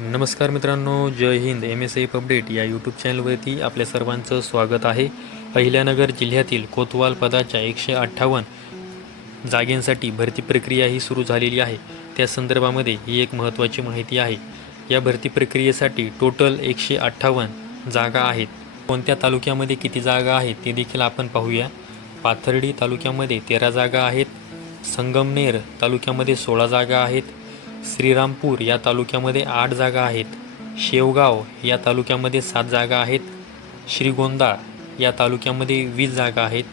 नमस्कार मित्रांनो जय हिंद. एम एस एफ अपडेट या यूट्यूब चॅनलवरती आपल्या सर्वांचं स्वागत आहे. अहिल्यानगर जिल्ह्यातील कोतवाल पदाच्या एकशे अठ्ठावन्न जागेंसाठी भरती प्रक्रिया ही सुरू झालेली आहे. त्या संदर्भामध्ये ही एक महत्त्वाची माहिती आहे. या भरती प्रक्रियेसाठी टोटल एकशे अठ्ठावन्न जागा आहेत. कोणत्या तालुक्यामध्ये किती जागा आहेत ते देखील आपण पाहूया. पाथर्डी तालुक्यामध्ये तेरा जागा आहेत. संगमनेर तालुक्यामध्ये सोळा जागा आहेत. श्रीरामपूर या तालुक्यामध्ये आठ जागा आहेत. शेवगाव या तालुक्यामध्ये सात जागा आहेत. श्रीगोंदा या तालुक्यामध्ये वीस जागा आहेत.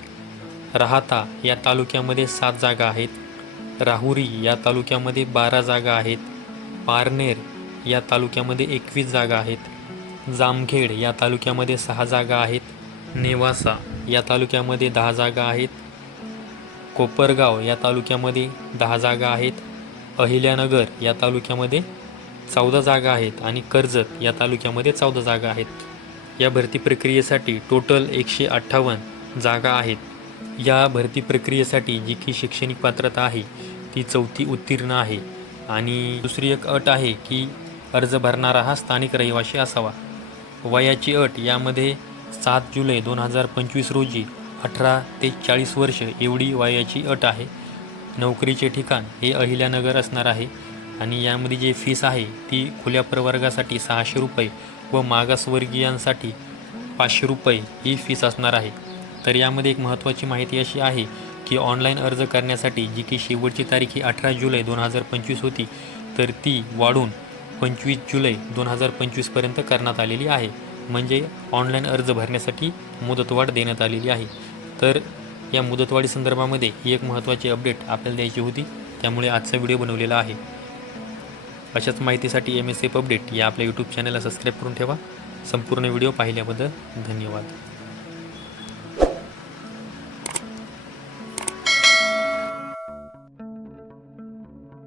राहाता या तालुक्यामध्ये सात जागा आहेत. राहुरी या तालुक्यामध्ये बारा जागा आहेत. पारनेर या तालुक्यामध्ये एकवीस जागा आहेत. जामखेड या तालुक्यामध्ये सहा जागा आहेत. नेवासा या तालुक्यामध्ये दहा जागा आहेत. कोपरगाव या तालुक्यामध्ये दहा जागा आहेत. अहिल्यानगर या तालुक्यामध्ये चौदा जागा आहेत आणि कर्जत या तालुक्यामध्ये चौदा जागा आहेत. या भरती प्रक्रियेसाठी टोटल एकशे अठ्ठावन्न जागा आहेत. या भरती प्रक्रियेसाठी जी की शैक्षणिक पात्रता आहे ती चौथी उत्तीर्ण आहे. आणि दुसरी एक अट आहे की अर्ज भरणारा हा स्थानिक रहिवासी असावा. वयाची अट यामध्ये सात जुलै दोन हजार पंचवीस रोजी अठरा ते चाळीस वर्ष एवढी वयाची अट आहे. नोकरीचे ठिकाण हे अहिल्यानगर असणार आहे आणि यामध्ये जे फीस आहे ती खुल्या प्रवर्गासाठी सहाशे रुपये व मागासवर्गीयांसाठी पाचशे रुपये ही फीस असणार आहे. तर यामध्ये एक महत्त्वाची माहिती अशी आहे की ऑनलाईन अर्ज करण्यासाठी जी की शेवटची तारीख ही अठरा जुलै दोन हजार पंचवीस होती तर ती वाढून पंचवीस जुलै दोन हजार पंचवीसपर्यंत करण्यात आलेली आहे. म्हणजे ऑनलाईन अर्ज भरण्यासाठी मुदतवाढ देण्यात आलेली आहे. तर या मुदतवाढी संदर्भामध्ये ही एक महत्त्वाची अपडेट आपल्याला द्यायची होती. त्यामुळे आजचा व्हिडिओ बनवलेला आहे. अशाच माहितीसाठी एम एस एफ अपडेट या आपल्या यूट्यूब चॅनलला सबस्क्राईब करून ठेवा. संपूर्ण व्हिडिओ पाहिल्याबद्दल धन्यवाद.